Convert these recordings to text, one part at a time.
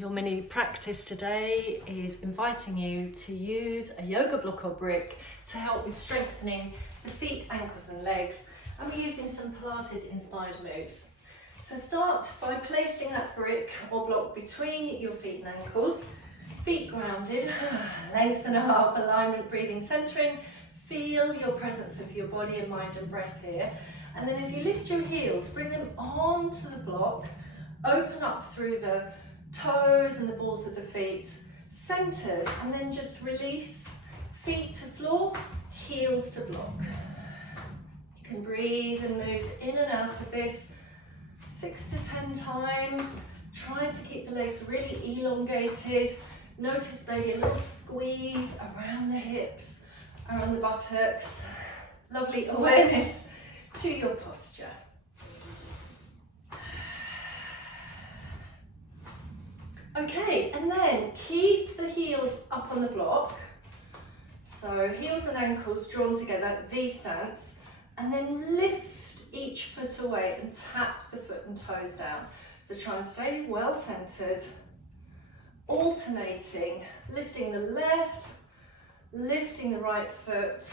Your mini practice today is inviting you to use a yoga block or brick to help with strengthening the feet, ankles and legs, and we're using some Pilates inspired moves. So start by placing that brick or block between your feet and ankles, feet grounded, lengthen up, alignment, breathing, centering. Feel your presence of your body and mind and breath here. And then as you lift your heels, bring them onto the block, open up through the toes and the balls of the feet, centered, and then just release, feet to floor, heels to block. You can breathe and move in and out of this 6 to 10 times. Try to keep the legs really elongated. Notice maybe a little squeeze around the hips, around the buttocks. Lovely awareness to your posture. Okay, and then keep the heels up on the block. So heels and ankles drawn together, V stance, and then lift each foot away and tap the foot and toes down. So try and stay well centered, alternating, lifting the left, lifting the right foot.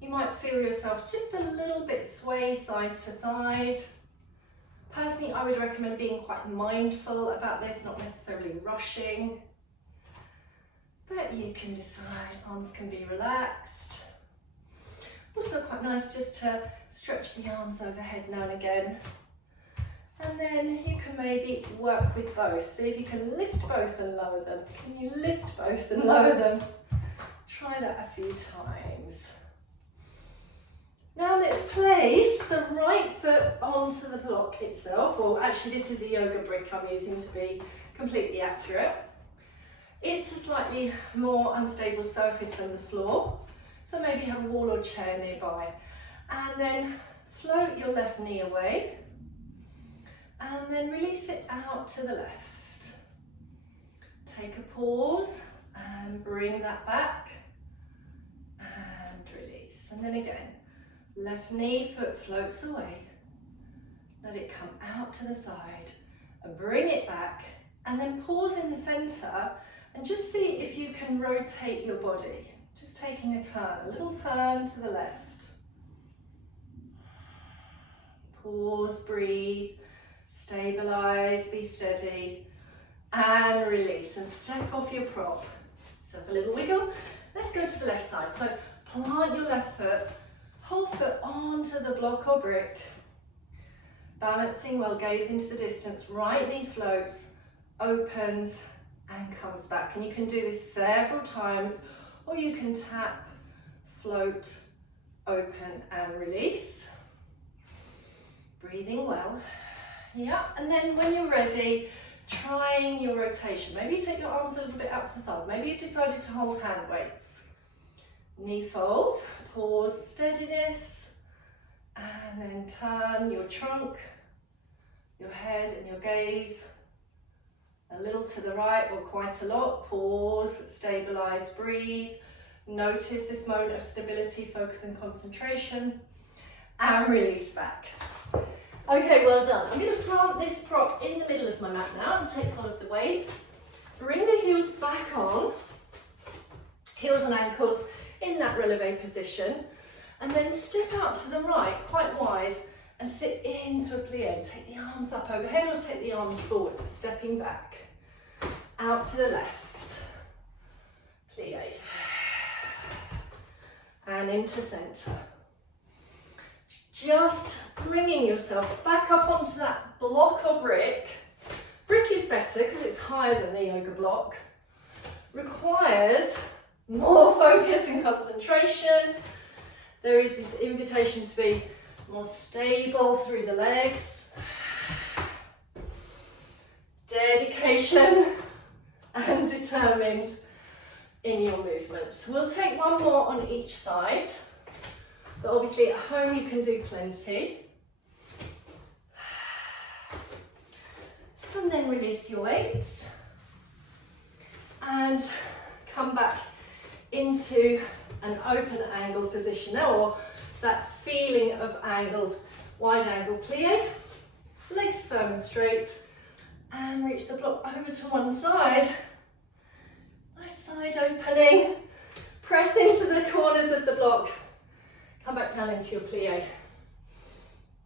You might feel yourself just a little bit sway side to side. Personally, I would recommend being quite mindful about this, not necessarily rushing. But you can decide, arms can be relaxed. Also quite nice just to stretch the arms overhead now and again. And then you can maybe work with both. See if you can lift both and lower them. Can you lift both and lower them? Try that a few times. Now let's place the right foot onto the block itself, or actually this is a yoga brick I'm using to be completely accurate. It's a slightly more unstable surface than the floor, so maybe have a wall or chair nearby. And then float your left knee away, and then release it out to the left. Take a pause and bring that back, and release. And then again. Left knee, foot floats away. Let it come out to the side and bring it back, and then pause in the center and just see if you can rotate your body. Just taking a turn, a little turn to the left. Pause, breathe, stabilize, be steady, and release, and step off your prop. So a little wiggle. Let's go to the left side. So plant your left foot, whole foot onto the block or brick, balancing well, gaze into the distance, right knee floats, opens and comes back. And you can do this several times, or you can tap, float, open and release. Breathing well. Yeah, and then when you're ready, trying your rotation. Maybe you take your arms a little bit out to the side. Maybe you've decided to hold hand weights. Knee fold, pause, steadiness, and then turn your trunk, your head and your gaze a little to the right or quite a lot. Pause, stabilize, breathe. Notice this moment of stability, focus and concentration, and release back. Okay, well done. I'm going to plant this prop in the middle of my mat now and take one of the weights. Bring the heels back on, heels and ankles in that releve position, and then step out to the right quite wide and sit into a plié. Take the arms up overhead or take the arms forward, stepping back. Out to the left, plié, and into center. Just bringing yourself back up onto that block or brick. Brick is better because it's higher than the yoga block. Requires more focus and concentration. There is this invitation to be more stable through the legs. Dedication and determined in your movements. We'll take one more on each side, but obviously at home you can do plenty. And then release your weights and come back into an open angle position now, or that feeling of angled, wide angle plie. Legs firm and straight, And reach the block over to one side. Nice side opening. Press into the corners of the block. Come back down into your plie.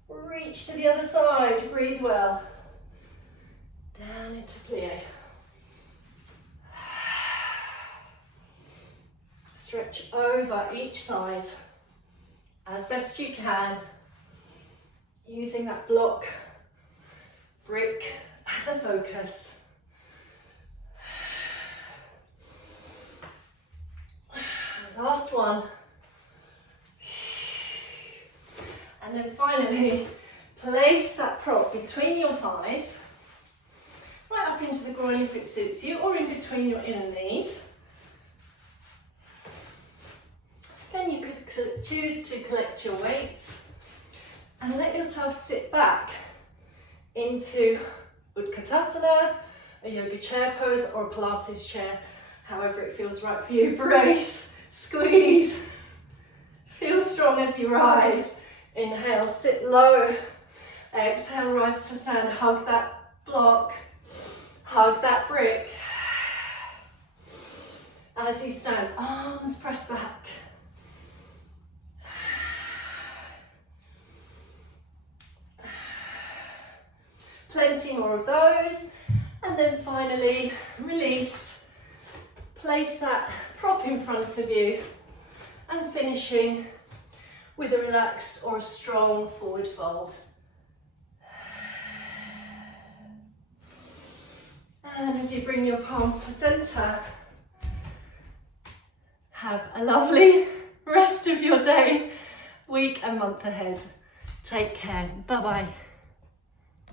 Reach to the other side, breathe well. Down into plie. Stretch over each side as best you can, using that block, brick as a focus. Last one. And then finally, place that prop between your thighs, right up into the groin if it suits you, or in between your inner knees. Then you could choose to collect your weights and let yourself sit back into Utkatasana, a yoga chair pose, or a Pilates chair, however it feels right for you. Brace, squeeze, feel strong as you rise. Inhale, sit low. Exhale, rise to stand. Hug that block, hug that brick. As you stand, arms press back. Plenty more of those. And then finally, release. Place that prop in front of you. And finishing with a relaxed or a strong forward fold. And as you bring your palms to center, have a lovely rest of your day, week and month ahead. Take care. Bye-bye.